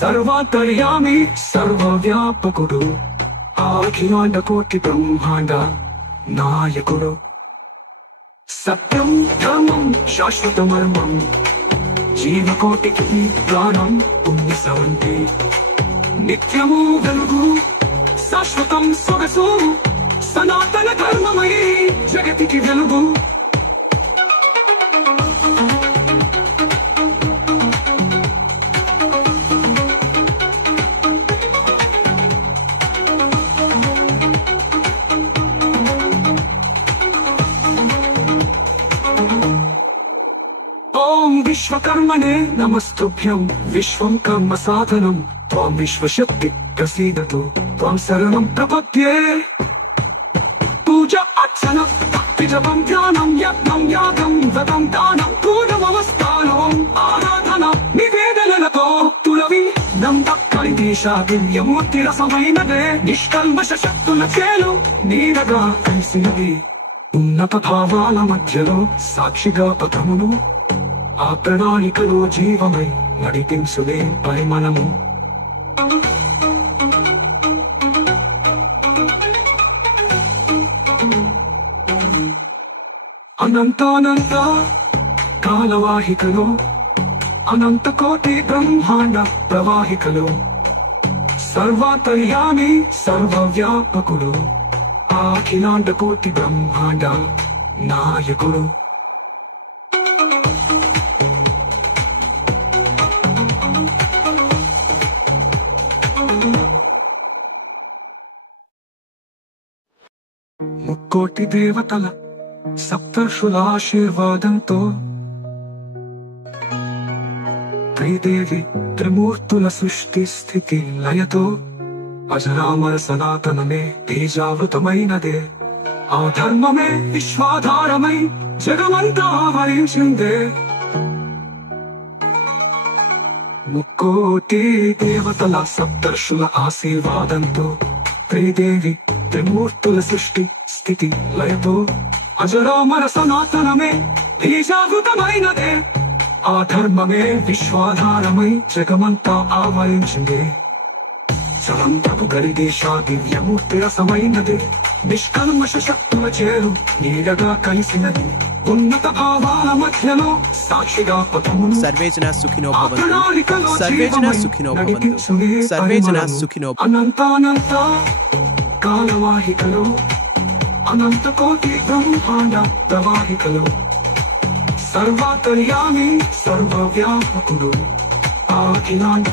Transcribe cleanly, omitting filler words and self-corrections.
సర్వాంతర్యామి సర్వవ్యాపకుడు అఖిలాండ కోటి బ్రహ్మాండ నాయకుడు సత్యం ధర్మం శాశ్వతమర్మం జీవకోటికి ప్రాణం పుణ్యసవంతి నిత్యము వెలుగు శాశ్వతం సొగసు సనాతన ధర్మమై జగతికి వెలుగు ఓం విశ్వకర్మణే నమస్తుభ్యం విశ్వం కర్మ సాధనం త్వం విశ్వశక్తి ప్రసీదతు త్వం శరణం ప్రపద్యే పూజ అర్చన భక్తి జపం ధ్యానం యజ్ఞం యాగం వ్రతం దానం పూర్ణమవస్థానం ఆరాధన నివేదనలతో తులవి నందక్కడి దేశ దివ్యమూర్తి రసమైనదే నిష్కల్మష శక్తుల చేలు నీడగా కలిసినది ఉన్నత భావాల మధ్యలో సాక్షిగా పథమును ఆ ప్రణాళికలో జీవమై నడిపించులే పరిమళము అనంతానంత కాలవాహికలో అనంత కోటి బ్రహ్మాండ ప్రవాహికలో సర్వాంతర్యామి సర్వవ్యాపకుడు అఖిలాండ కోటి బ్రహ్మాండ నాయకుడు ముక్కోటి దేవతల సప్తర్షుల ఆశీర్వాదంతో త్రిదేవి త్రిమూర్తుల సృష్టి స్థితి లయతో అజరామర సనాతనమే తేజావృతమైనదే ఆ ధర్మమే విశ్వాధారమై జగమంతా ఆవరించిందే ముక్కోటి దేవతల సప్తర్షుల ఆశీర్వాదంతో త్రిదేవి త్రిమూర్తుల సృష్టి స్థితి లయతో అజరామర సనాతనమే తేజావృతమైనదే ఆ ధర్మమే విశ్వాధారమై జగమంతా ఆవరించిందే సరంతపు గరిదేశ దివ్యమూర్తి రసమైనదే నిష్కల్మష శక్తుల చేరు నీడగా కలిసినది ఉన్నత భావాల మధ్యలో సాక్షిగా పథమును సర్వేజన సుఖినో భవంతు సర్వేజన సుఖినో భవంతు సర్వేజన సుఖినో అనంతానంత కాలవాహికలో అనంత కోటి బ్రహ్మాండ ప్రవాహికలో సర్వాంతర్యామి సర్వవ్యాపకుడు అఖిలాండ